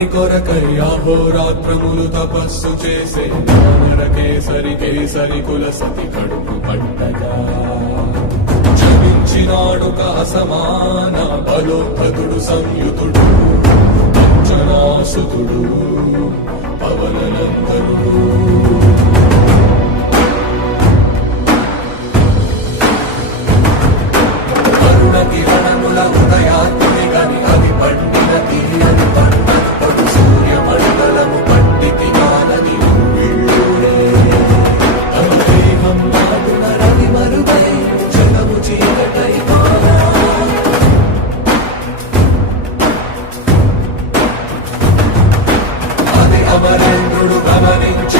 కొరకై అహోరాత్రములు తపస్సు చేసే కేసరి కేసరి కుల సతి కడుపు పట్టగా జనించినాడు సమాన బలోద్ధతుడు సంయుతుడు అంజనాసుతుడు పవననందనుడు అరుణ కిరణముల ఉదయాత్మి గని అది పండిన తీయని పండు సూర్య మండలము పండితి గాలని దేహం నాదున రవి మరుగై జగము చీకటై అది అమరేంద్రుడు గమనించి